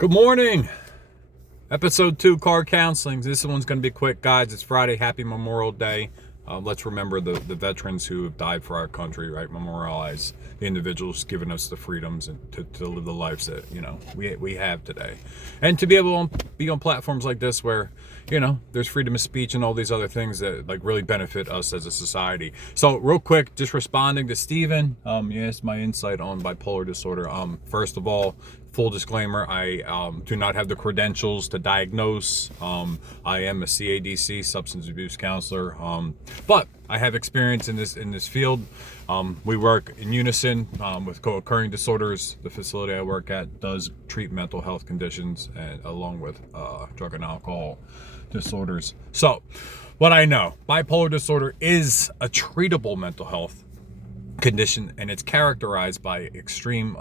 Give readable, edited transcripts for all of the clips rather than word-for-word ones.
Good morning. Episode 2, car counseling. This one's going to be quick, guys. It's Friday. Happy Memorial Day. Let's remember the veterans who have died for our country, right? Memorialize the individuals giving us the freedoms and to live the lives that, we have today. And to be able to be on platforms like this where, there's freedom of speech and all these other things that really benefit us as a society. So real quick, just responding to Steven, you asked my insight on bipolar disorder. First of all, full disclaimer, I do not have the credentials to diagnose. I am a CADC, substance abuse counselor, but I have experience in this field. We work in unison with co-occurring disorders. The facility I work at does treat mental health conditions and along with drug and alcohol disorders. So what I know, bipolar disorder is a treatable mental health condition, and it's characterized by extreme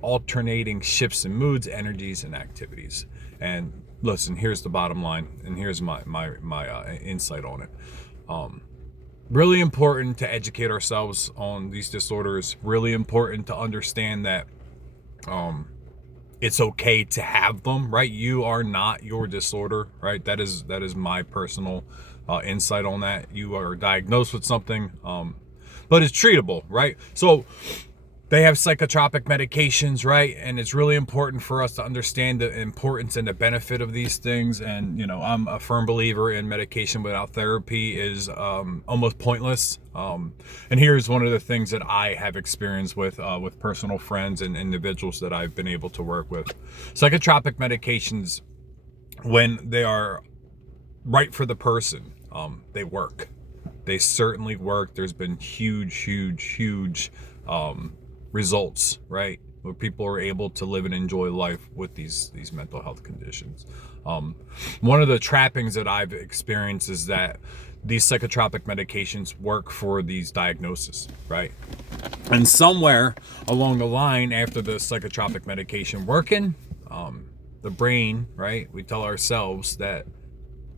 alternating shifts in moods, energies, and activities. And listen, here's the bottom line, and here's my insight on it. Really important to educate ourselves on these disorders. Really important to understand that it's okay to have them, right? You are not your disorder, right? That is my personal insight on that. You are diagnosed with something, but it's treatable, right? So they have psychotropic medications, right? And it's really important for us to understand the importance and the benefit of these things. And, I'm a firm believer in medication without therapy is almost pointless. And here's one of the things that I have experienced with personal friends and individuals that I've been able to work with. Psychotropic medications, when they are right for the person, they work. They certainly work. There's been huge results, right, where people are able to live and enjoy life with these mental health conditions. One of the trappings that I've experienced is that these psychotropic medications work for these diagnoses, right? And somewhere along the line, after the psychotropic medication working, the brain, right, we tell ourselves that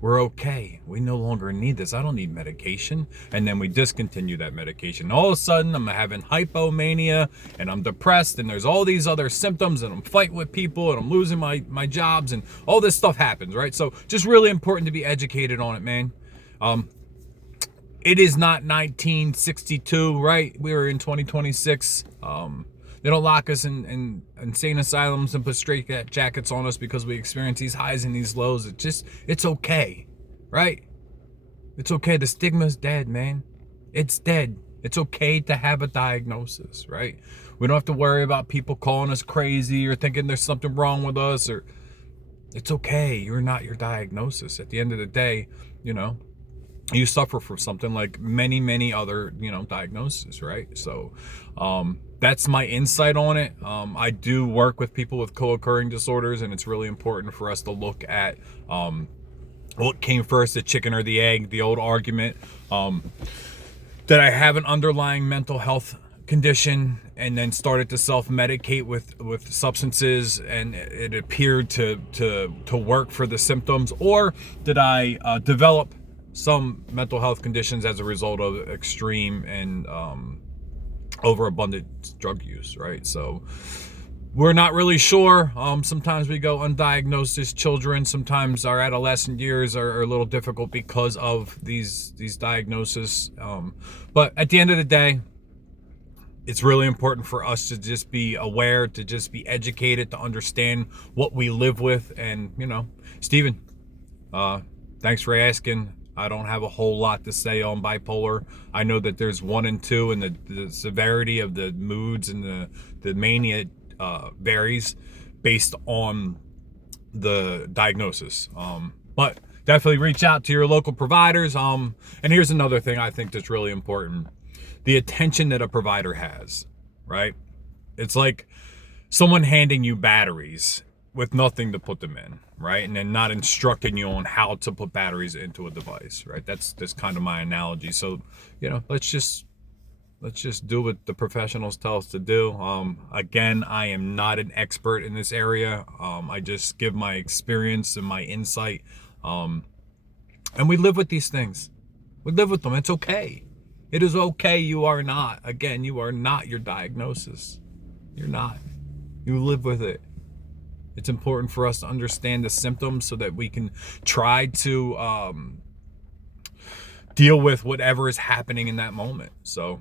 we're okay. We no longer need this. I don't need medication. And then we discontinue that medication. All of a sudden, I'm having hypomania and I'm depressed and there's all these other symptoms and I'm fighting with people and I'm losing my jobs and all this stuff happens, right? So just really important to be educated on it, man. It is not 1962, right? We're in 2026. They don't lock us in insane asylums and put straight jackets on us because we experience these highs and these lows. It's okay, right? It's okay. The stigma's dead, man. It's dead. It's okay to have a diagnosis, right? We don't have to worry about people calling us crazy or thinking there's something wrong with us. Or it's okay. You're not your diagnosis. At the end of the day, you suffer from something like many other, diagnoses, right? So, that's my insight on it. I do work with people with co-occurring disorders, and it's really important for us to look at what came first, the chicken or the egg, the old argument that I have an underlying mental health condition and then started to self-medicate with substances and it appeared to work for the symptoms, or did I develop some mental health conditions as a result of extreme and overabundant drug use, right? So we're not really sure. Sometimes we go undiagnosed as children. Sometimes our adolescent years are a little difficult because of these diagnoses. But at the end of the day, it's really important for us to just be aware, to just be educated, to understand what we live with. And, Steven, thanks for asking. I don't have a whole lot to say on bipolar. I know that there's 1 and 2, and the severity of the moods and the mania varies based on the diagnosis. But definitely reach out to your local providers. And here's another thing I think that's really important. The attention that a provider has, right? It's like someone handing you batteries with nothing to put them in, right? And then not instructing you on how to put batteries into a device, right? That's kind of my analogy. So, let's just do what the professionals tell us to do. Again, I am not an expert in this area. I just give my experience and my insight. And we live with these things. We live with them. It's okay. It is okay. You are not. Again, you are not your diagnosis. You're not. You live with it. It's important for us to understand the symptoms so that we can try to deal with whatever is happening in that moment. So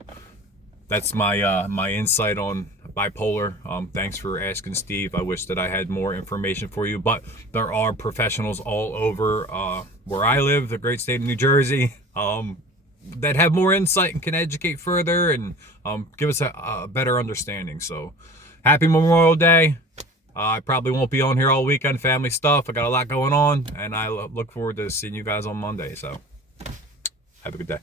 that's my my insight on bipolar. Thanks for asking, Steve. I wish that I had more information for you, but there are professionals all over where I live, the great state of New Jersey, that have more insight and can educate further and give us a better understanding. So happy Memorial Day. I probably won't be on here all weekend, family stuff. I got a lot going on, and I look forward to seeing you guys on Monday. So have a good day.